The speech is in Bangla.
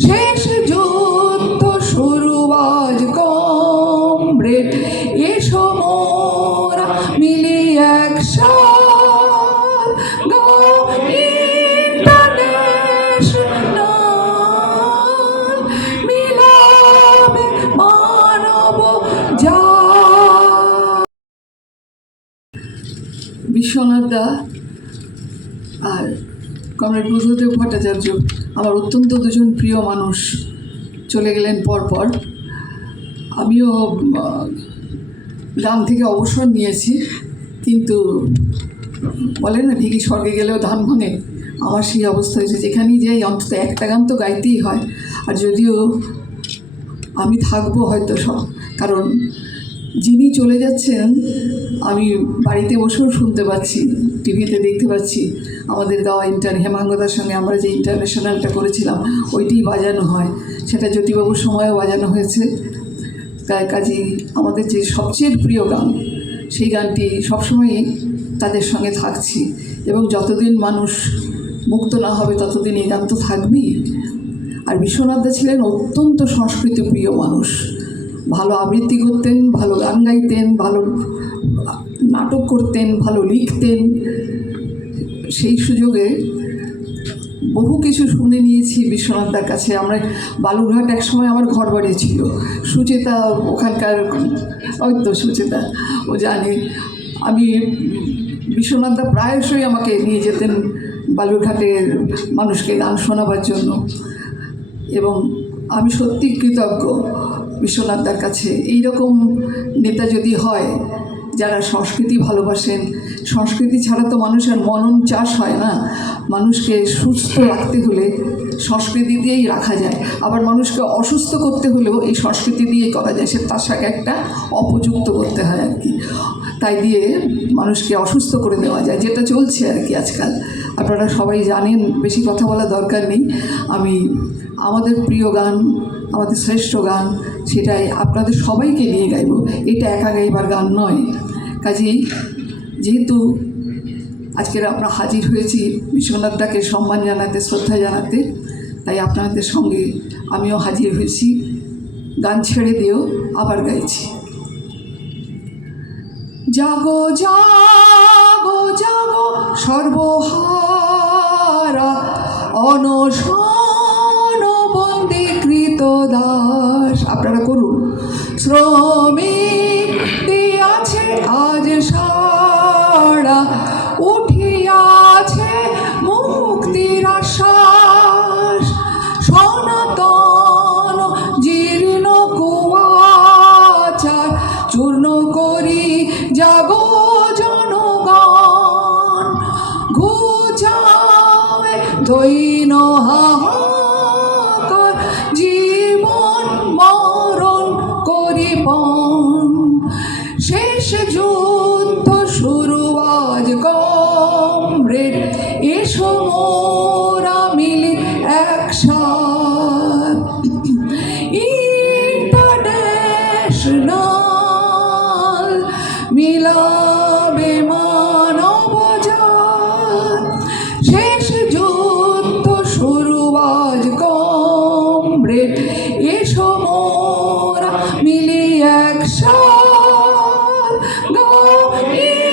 শেষ যুদ্ধ শুরু আজ কমরেড এসো মোরা মিলি একসাথ গো ইন্টারন্যাশনাল মানব যা বিশ্বনাথ দা আর কমরেড বুদ্ধদেব ভট্টাচার্য, আমার অত্যন্ত দুজন প্রিয় মানুষ চলে গেলেন পরপর। আমিও গান থেকে অবসর নিয়েছি, কিন্তু বলে না, ঠিকই স্বর্গে গেলেও ধান ভাঙে আমার সেই অবস্থা হয়েছে, যেখানেই যাই, অন্তত একটা গান তো গাইতেই হয়। আর যদিও আমি থাকব হয়তো সব, কারণ যিনি চলে যাচ্ছেন, আমি বাড়িতে বসেও শুনতে পাচ্ছি, টিভিতে দেখতে পাচ্ছি। আমাদের দেওয়া ইন্টার হেমাঙ্গদার সঙ্গে আমরা যে ইন্টারন্যাশনালটা করেছিলাম, ওইটাই বাজানো হয়। সেটা জ্যোতিবাবুর সময়ও বাজানো হয়েছে। তাই কাজেই আমাদের যে সবচেয়ে প্রিয় গান, সেই গানটি সবসময়ই তাদের সঙ্গে থাকছি। এবং যতদিন মানুষ মুক্ত না হবে, ততদিন এই গান তো থাকবেই। আর বিশ্বনাথ দা ছিলেন অত্যন্ত সংস্কৃতি প্রিয় মানুষ। ভালো আবৃত্তি করতেন, ভালো গান গাইতেন, ভালো নাটক করতেন, ভালো লিখতেন। সেই সুযোগে বহু কিছু শুনে নিয়েছি বিশ্বনাথদার কাছে। আমরা বালুরঘাট এক সময় আমার ঘর বাড়ি ছিল। সুচেতা ওখানকার, ওই তো সুচেতা, ও জানে। আমি বিশ্বনাথদা প্রায়শই আমাকে নিয়ে যেতেন বালুরঘাটের মানুষকে গান শোনাবার জন্য। এবং আমি সত্যি কৃতজ্ঞ। বিশ্বনাথদার কাছে। এই রকম নেতা যদি হয়, যারা সংস্কৃতি ভালোবাসেন, সংস্কৃতি ছাড়া তো মানুষের মনন চাষ হয় না। মানুষকে সুস্থ রাখতে হলে সংস্কৃতি দিয়েই রাখা যায়। আবার মানুষকে অসুস্থ করতে হলেও এই সংস্কৃতি দিয়েই করা যায়। সে তার সাথে একটা অপযুক্ত করতে হয় আর কি। তাই দিয়ে মানুষকে অসুস্থ করে দেওয়া যায়। যেটা চলছে আর কি আজকাল। আপনারা সবাই জানেন, বেশি কথা বলা দরকার নেই। আমি, আমাদের প্রিয় গান আমাদের শ্রেষ্ঠ গান, সেটাই আপনাদের সবাইকে নিয়ে গাইব। এটা একা গাইবার গান নয়। কাজেই যেহেতু আজকের আমরা হাজির হয়েছি বিশ্বনাথটাকে সম্মান জানাতে, শ্রদ্ধা জানাতে, তাই আপনাদের সঙ্গে আমিও হাজির হয়েছি। গান ছেড়ে দিয়েও আবার গাইছি। জাগো জাগো জাগো, সর্বহারা, অনশন দাস। আপনারা করুন। শ্রমিক আছে আজ সারা, উঠিয়াছে মুক্তির আশ্বাস। সনাতন জীর্ণ কুয়াচার, চূর্ণ করি জাগো জনগণ। ঘুচাবে দৈন হাহাকার। মরণ করিবন। শেষ যুদ্ধ শুরু আজ কমরেড এসো মোরা মিলি একসাথ। ইন্টারন্যাশনাল মিলাবে গো